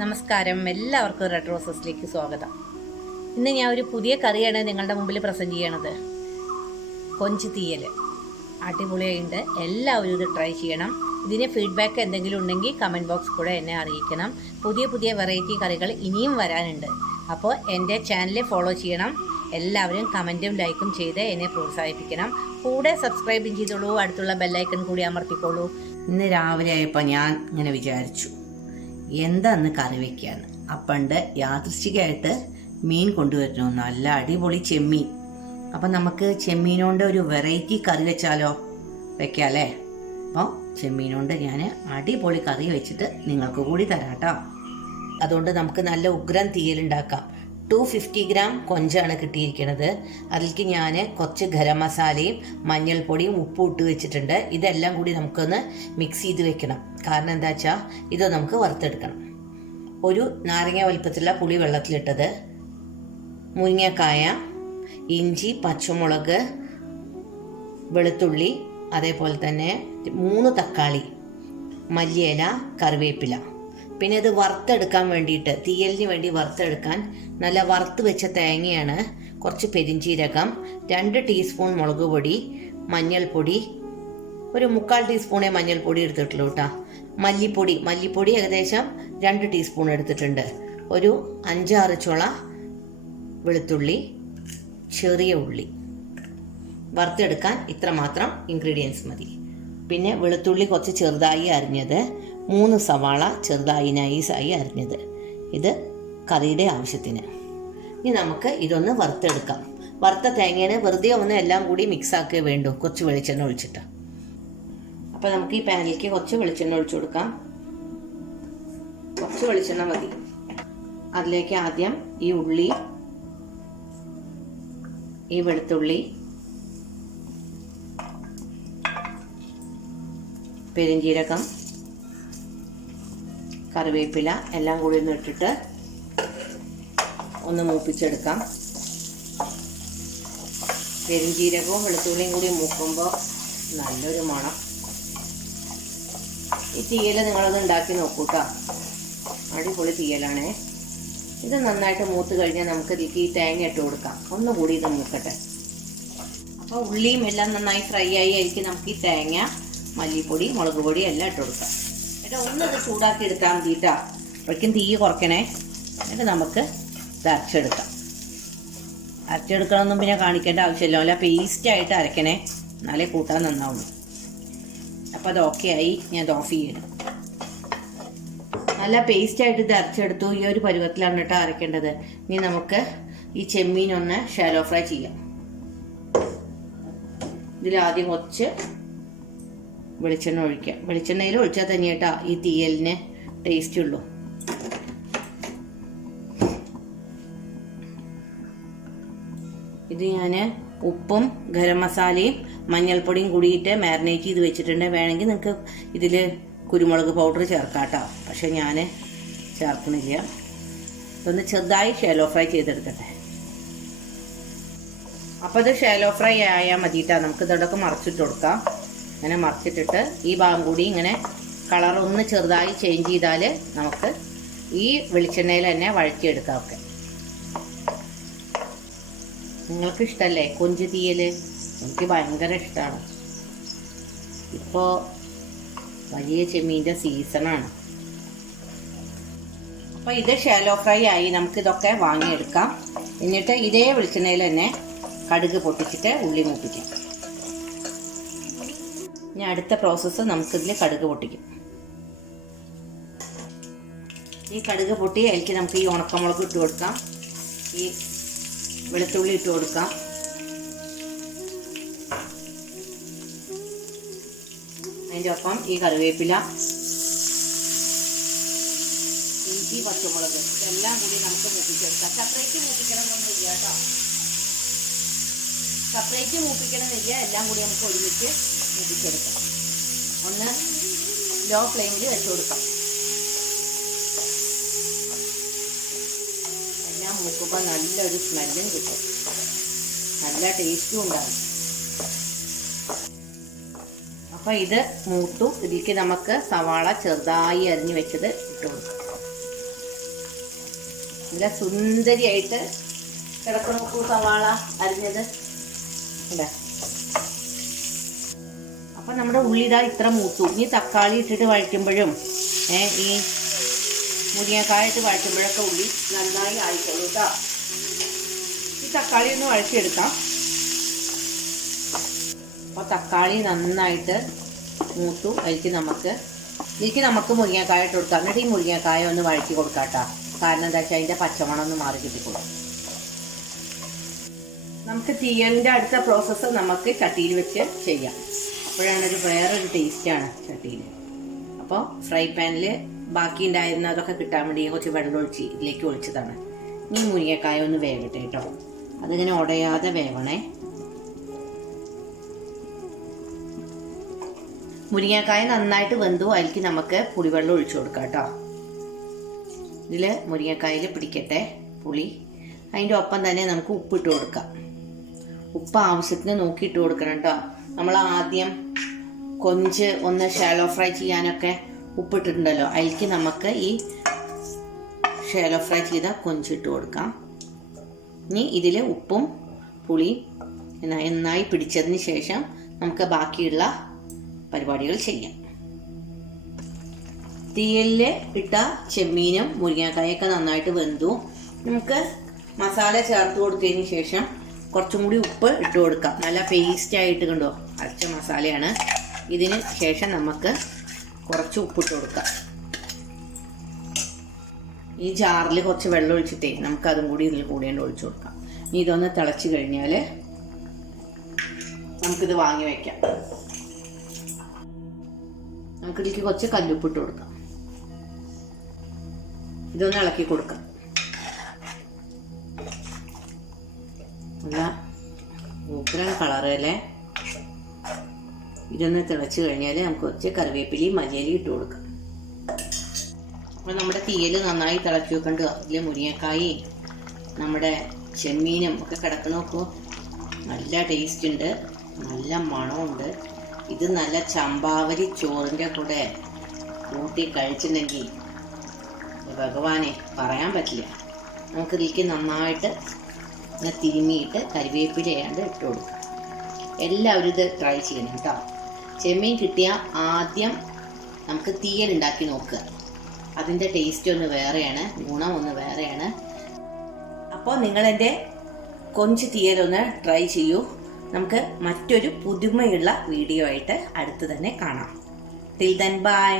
നമസ്കാരം, എല്ലാവർക്കും റെഡ് റോസസിലേക്ക് സ്വാഗതം. ഇന്ന് ഞാൻ ഒരു പുതിയ കറിയാണ് നിങ്ങളുടെ മുമ്പിൽ പ്രസൻറ്റ് ചെയ്യണത്. കൊഞ്ച് തീയൽ അടിപൊളിയായിട്ട് എല്ലാവരും ഇത് ട്രൈ ചെയ്യണം. ഇതിന് ഫീഡ്ബാക്ക് എന്തെങ്കിലും ഉണ്ടെങ്കിൽ കമൻറ്റ് ബോക്സ് കൂടെ എന്നെ അറിയിക്കണം. പുതിയ പുതിയ വെറൈറ്റി കറികൾ ഇനിയും വരാനുണ്ട്. അപ്പോൾ എൻ്റെ ചാനൽ ഫോളോ ചെയ്യണം. എല്ലാവരും കമൻറ്റും ലൈക്കും ചെയ്ത് എന്നെ പ്രോത്സാഹിപ്പിക്കണം. കൂടെ സബ്സ്ക്രൈബും ചെയ്തോളൂ. അടുത്തുള്ള ബെല്ലൈക്കൺ കൂടി അമർത്തിക്കോളൂ. ഇന്ന് രാവിലെ ആയപ്പോൾ ഞാൻ ഇങ്ങനെ വിചാരിച്ചു, എന്താന്ന് കറി വയ്ക്കാന്ന്. അപ്പണ്ട് യാദൃശ്ചികമായിട്ട് മീൻ കൊണ്ടുവരുന്നു, നല്ല അടിപൊളി ചെമ്മീൻ. അപ്പം നമുക്ക് ചെമ്മീനോണ്ട് ഒരു വെറൈറ്റി കറി വെച്ചാലോ, വെക്കാമല്ലേ? അപ്പോൾ ചെമ്മീനോണ്ട് ഞാൻ അടിപൊളി കറി വെച്ചിട്ട് നിങ്ങൾക്ക് കൂടി തരാം കേട്ടോ. അതുകൊണ്ട് നമുക്ക് നല്ല ഉഗ്രൻ തീയലുണ്ടാക്കാം. 250 ഗ്രാം കൊഞ്ചാണ് കിട്ടിയിരിക്കുന്നത്. അതിലേക്ക് ഞാൻ കുറച്ച് ഗരം മസാലയും മഞ്ഞൾപ്പൊടിയും ഉപ്പും ഇട്ട് വെച്ചിട്ടുണ്ട്. ഇതെല്ലാം കൂടി നമുക്കൊന്ന് മിക്സ് ചെയ്ത് വെക്കണം. കാരണം എന്താ വെച്ചാൽ ഇത് നമുക്ക് വറുത്തെടുക്കണം. ഒരു നാരങ്ങ വലിപ്പത്തിലുള്ള പുളി വെള്ളത്തിലിട്ടത്, മുരിങ്ങക്കായ, ഇഞ്ചി, പച്ചമുളക്, വെളുത്തുള്ളി, അതേപോലെ തന്നെ 3 തക്കാളി, മല്ലിയില, കറിവേപ്പില. പിന്നെ ഇത് വറുത്തെടുക്കാൻ വേണ്ടിയിട്ട്, തീയലിന് വേണ്ടി വറുത്തെടുക്കാൻ നല്ല വറുത്ത് വെച്ച തേങ്ങയാണ്, കുറച്ച് പെരിഞ്ചീരകം, 2 ടീസ്പൂൺ മുളക് പൊടി, മഞ്ഞൾപ്പൊടി, ഒരു 3/4 ടീസ്പൂണേ മഞ്ഞൾപ്പൊടി എടുത്തിട്ടുള്ളൂ കേട്ടോ. മല്ലിപ്പൊടി ഏകദേശം 2 ടീസ്പൂൺ എടുത്തിട്ടുണ്ട്. ഒരു 5-6 ചുള വെളുത്തുള്ളി, ചെറിയ ഉള്ളി. വറുത്തെടുക്കാൻ ഇത്രമാത്രം ഇൻഗ്രീഡിയൻസ് മതി. പിന്നെ വെളുത്തുള്ളി കുറച്ച് ചെറുതായി അരിഞ്ഞത്, 3 സവാള ചെറുതായി നൈസായി അരിഞ്ഞത്. ഇത് കറിയുടെ ആവശ്യത്തിന്. ഇനി നമുക്ക് ഇതൊന്ന് വറുത്തെടുക്കാം. വറുത്ത തേങ്ങേനെ വെറുതെ ഒന്ന് എല്ലാം കൂടി മിക്സ് ആക്കുകയേ വേണ്ടൂ, കുറച്ച് വെളിച്ചെണ്ണ ഒഴിച്ചിട്ട്. അപ്പോൾ നമുക്ക് ഈ പാനിലേക്ക് കുറച്ച് വെളിച്ചെണ്ണ ഒഴിച്ചു കൊടുക്കാം. കുറച്ച് വെളിച്ചെണ്ണ മതി. അതിലേക്ക് ആദ്യം ഈ ഉള്ളി, ഈ വെളുത്തുള്ളി, പെരിഞ്ചീരകം, കറിവേപ്പില എല്ലാം കൂടി ഒന്ന് ഇട്ടിട്ട് ഒന്ന് മൂപ്പിച്ചെടുക്കാം. പെരിഞ്ചീരകവും വെളുത്തുള്ളിയും കൂടി മൂക്കുമ്പോൾ നല്ലൊരു മണം. ഈ തീയൽ നിങ്ങളത് ഉണ്ടാക്കി നോക്കൂട്ടോ, അടിപൊളി തീയലാണേ. ഇത് നന്നായിട്ട് മൂത്ത് കഴിഞ്ഞാൽ നമുക്ക് ഇതിലേക്ക് ഈ തേങ്ങ ഇട്ട് കൊടുക്കാം. ഒന്നുകൂടി ഇത് മൂക്കട്ടെ. അപ്പോൾ ഉള്ളിയും എല്ലാം നന്നായി ഫ്രൈ ആയി ആയിരിക്കും നമുക്ക് ഈ തേങ്ങ, മല്ലിപ്പൊടി, മുളക് പൊടി എല്ലാം ഇട്ട് കൊടുക്കാം. എന്നിട്ട് ഒന്നത് ചൂടാക്കി എടുക്കാൻ മതിയിട്ടാ. അപ്പോഴേക്കും തീ കുറയ്ക്കണേ. എന്നിട്ട് നമുക്ക് ഇത് അരച്ചെടുക്കണമെന്നും പിന്നെ കാണിക്കേണ്ട ആവശ്യമില്ല. അല്ല, പേസ്റ്റായിട്ട് അരയ്ക്കണേ, എന്നാലേ കൂട്ടാൻ നന്നാവുള്ളൂ. അപ്പോൾ അത് ഓക്കെ ആയി. ഞാൻ ഇത് ഓഫ് ചെയ്യണം. നല്ല പേസ്റ്റായിട്ട് ഇത് അരച്ചെടുത്തു. ഈ ഒരു പരുവത്തിലാണ് കേട്ടോ അരയ്ക്കേണ്ടത്. ഇനി നമുക്ക് ഈ ചെമ്മീൻ ഒന്ന് ഷാലോ ഫ്രൈ ചെയ്യാം. ഇതിലാദ്യം കുറച്ച് വെളിച്ചെണ്ണ ഒഴിക്കാം. വെളിച്ചെണ്ണയിൽ ഒഴിച്ചാൽ തന്നെ കേട്ടോ ഈ തീയലിന് ടേസ്റ്റ് ഉള്ളൂ. ഇത് ഞാൻ ഉപ്പും ഗരം മസാലയും മഞ്ഞൾപ്പൊടിയും കൂടിയിട്ട് മാരിനേറ്റ് ചെയ്ത് വെച്ചിട്ടുണ്ട്. വേണമെങ്കിൽ നിങ്ങൾക്ക് ഇതിൽ കുരുമുളക് പൗഡർ ചേർക്കാം കേട്ടോ. പക്ഷെ ഞാൻ ചേർക്കണില്ല. ഇതൊന്ന് ചെറുതായി ഷാലോ ഫ്രൈ ചെയ്തെടുക്കട്ടെ. അപ്പോൾ ഇത് ഷാലോ ഫ്രൈ ആയാൽ മതിയിട്ടാ. നമുക്ക് ഇതൊക്കെ മറച്ചിട്ട് കൊടുക്കാം. ഇങ്ങനെ മറച്ചിട്ടിട്ട് ഈ ഭാഗം കൂടി ഇങ്ങനെ കളർ ഒന്ന് ചെറുതായി ചേഞ്ച് ചെയ്താൽ നമുക്ക് ഈ വെളിച്ചെണ്ണയിൽ തന്നെ വഴറ്റിയെടുക്കാം. ഒക്കെ നിങ്ങൾക്ക് ഇഷ്ടമല്ലേ കൊഞ്ച് തീയൽ? എനിക്ക് ഭയങ്കര ഇഷ്ടമാണ്. ഇപ്പോൾ വലിയ ചെമ്മീൻ്റെ സീസണാണ്. അപ്പോൾ ഇത് ഷാലോ ഫ്രൈ ആയി. നമുക്കിതൊക്കെ വാങ്ങിയെടുക്കാം. എന്നിട്ട് ഇതേ വെളിച്ചെണ്ണയിൽ തന്നെ കടുക് പൊട്ടിച്ചിട്ട് ഉള്ളി മൂപ്പിക്കാം. ഇനി അടുത്ത പ്രോസസ്സ് നമുക്കിതിൽ കടുക് പൊട്ടിക്കും. ഈ കടുക് പൊട്ടി അതിലേക്ക് നമുക്ക് ഈ ഉണക്കമുളക് ഇട്ട് കൊടുക്കാം. ഈ വെളുത്തുള്ളി ഇട്ട് കൊടുക്കാം. അതിൻ്റെ ഒപ്പം ഈ കറിവേപ്പില, ഇഞ്ചി, പച്ചമുളക് എല്ലാം കൂടി നമുക്ക് മൂപ്പിച്ചെടുക്കാം. സെപ്പറേറ്റ് മൂപ്പിക്കണമെന്നൊന്നുമില്ല കേട്ടോ. സെപ്പറേറ്റ് മൂപ്പിക്കണമെന്നില്ല. എല്ലാം കൂടി നമുക്ക് ഒരുമിച്ച് മൂപ്പിച്ചെടുക്കാം. ഒന്ന് ലോ ഫ്ലെയിമിൽ വെച്ച് കൊടുക്കാം. എല്ലാം മൂക്കുമ്പോൾ നല്ലൊരു സ്മെല്ലും കിട്ടും, നല്ല ടേസ്റ്റും ഉണ്ടാകും. അപ്പോൾ ഇത് മൂത്തു. ഇതിലേക്ക് നമുക്ക് സവാള ചെറുതായി അരിഞ്ഞ് വെച്ചത് ഇട്ട് കൊടുക്കാം. നല്ല സുന്ദരിയായിട്ട് കിടക്കുന്ന സവാള അരിഞ്ഞത് അല്ലേ. അപ്പം നമ്മുടെ ഉള്ളിതാ ഇത്ര മൂത്തു. ഇനി തക്കാളി ഇട്ടിട്ട് വഴറ്റുമ്പോഴും ഈ മുരിങ്ങക്കായ ഇട്ട് വഴറ്റുമ്പോഴൊക്കെ ഉള്ളി നന്നായി ആയിക്കോളൂ കേട്ടോ. ഈ തക്കാളി ഒന്ന് വഴറ്റിയെടുക്കാം. അപ്പോൾ തക്കാളി നന്നായിട്ട് മൂത്തു. അതിലേക്ക് നമുക്ക് മുരിങ്ങക്കായ ഇട്ട് കൊടുക്കാം. എന്നിട്ട് ഈ മുരിങ്ങക്കായ ഒന്ന് വഴറ്റി കൊടുക്കാം കേട്ടോ. കാരണം എന്താ വെച്ചാൽ അതിൻ്റെ പച്ചമണം ഒന്ന് മാറി കിട്ടിക്കോളും. നമുക്ക് തീയലിൻ്റെ അടുത്ത പ്രോസസ്സ് നമുക്ക് ചട്ടിയിൽ വെച്ച് ചെയ്യാം. അപ്പോഴാണൊരു വേറൊരു ടേസ്റ്റാണ് ചട്ടിയിൽ. അപ്പോൾ ഫ്രൈ പാനിൽ ബാക്കി ഉണ്ടായിരുന്ന അതൊക്കെ കിട്ടാൻ വേണ്ടി കുറച്ച് വെള്ളം ഒഴിച്ച് ഇതിലേക്ക് ഒഴിച്ചതാണ്. ഇനി മുരിങ്ങക്കായ ഒന്ന് വേകട്ടെ കേട്ടോ. അതിങ്ങനെ ഉടയാതെ വേവണേ. മുരിങ്ങക്കായ നന്നായിട്ട് വെന്തു. അതിലേക്ക് നമുക്ക് പുളിവെള്ളം ഒഴിച്ചു കൊടുക്കാം കേട്ടോ. ഇതിൽ മുരിങ്ങക്കായയിൽ പിടിക്കട്ടെ പുളി. അതിൻ്റെ ഒപ്പം തന്നെ നമുക്ക് ഉപ്പിട്ട് കൊടുക്കാം. ഉപ്പ് ആവശ്യത്തിന് നോക്കിയിട്ട് കൊടുക്കണം കേട്ടോ. നമ്മൾ ആദ്യം കൊഞ്ച് ഒന്ന് ഷാലോ ഫ്രൈ ചെയ്യാനൊക്കെ ഉപ്പിട്ടിട്ടുണ്ടല്ലോ. അതിലേക്ക് നമുക്ക് ഈ ഷാലോ ഫ്രൈ ചെയ്ത കൊഞ്ചിട്ട് കൊടുക്കാം. ഇനി ഇതിൽ ഉപ്പും പുളിയും നന്നായി പിടിച്ചതിന് ശേഷം നമുക്ക് ബാക്കിയുള്ള പരിപാടികൾ ചെയ്യാം. തീയലിൽ ഇട്ട ചെമ്മീനും മുരിങ്ങക്കായൊക്കെ നന്നായിട്ട് വെന്തു. നമുക്ക് മസാല ചേർത്ത് കൊടുത്തതിന് ശേഷം കുറച്ചും കൂടി ഉപ്പ് ഇട്ട് കൊടുക്കാം. നല്ല പേസ്റ്റായിട്ട് കണ്ടോ അരച്ച മസാലയാണ്. ഇതിന് ശേഷം നമുക്ക് കുറച്ച് ഉപ്പിട്ട് കൊടുക്കാം. ഈ ജാറിൽ കുറച്ച് വെള്ളം ഒഴിച്ചിട്ടേ നമുക്കതും കൂടി ഇതിൽ കൂടിയാണ്ട് ഒഴിച്ചു കൊടുക്കാം. ഇനി ഇതൊന്ന് തിളച്ച് കഴിഞ്ഞാൽ നമുക്കിത് വാങ്ങി വയ്ക്കാം. നമുക്കിതിലേക്ക് കുറച്ച് കല്ലുപ്പിട്ട് കൊടുക്കാം. ഇതൊന്ന് ഇളക്കി കൊടുക്കാം. നല്ല മൂപ്പരാണ് കളറ് അല്ലേ. ഇതൊന്ന് തിളച്ച് കഴിഞ്ഞാൽ നമുക്ക് കുറച്ച് കറിവേപ്പിലയും മല്ലിയിലയും ഇട്ട് കൊടുക്കാം. അപ്പോൾ നമ്മുടെ തീയൽ നന്നായി തിളച്ച് വെക്കണ്ട്. അതിൽ മുരിങ്ങക്കായും നമ്മുടെ ചെമ്മീനും ഒക്കെ കിടക്കണ നോക്കൂ. നല്ല ടേസ്റ്റ് ഉണ്ട്, നല്ല മണമുണ്ട്. ഇത് നല്ല ചമ്പാവരി ചോറിൻ്റെ കൂടെ കൂട്ടി കഴിച്ചിട്ടുണ്ടെങ്കിൽ ഭഗവാനെ പറയാൻ പറ്റില്ല. നമുക്കിതിലേക്ക് നന്നായിട്ട് ഇങ്ങനെ തിരുമ്മിയിട്ട് കരിവേപ്പിലയാണ്ട് ഇട്ട് കൊടുക്കാം. എല്ലാവരും ഇത് ട്രൈ ചെയ്യണം കേട്ടോ. ചെമ്മീൻ കിട്ടിയാൽ ആദ്യം നമുക്ക് തീയൽ ഉണ്ടാക്കി നോക്കുക. അതിൻ്റെ ടേസ്റ്റ് ഒന്ന് വേറെയാണ്, ഗുണം ഒന്ന് വേറെയാണ്. അപ്പോൾ നിങ്ങളെൻ്റെ കൊഞ്ച് തീയലൊന്ന് ട്രൈ ചെയ്യൂ. നമുക്ക് മറ്റൊരു പുതുമയുള്ള വീഡിയോ ആയിട്ട് അടുത്ത് തന്നെ കാണാം. Till then bye.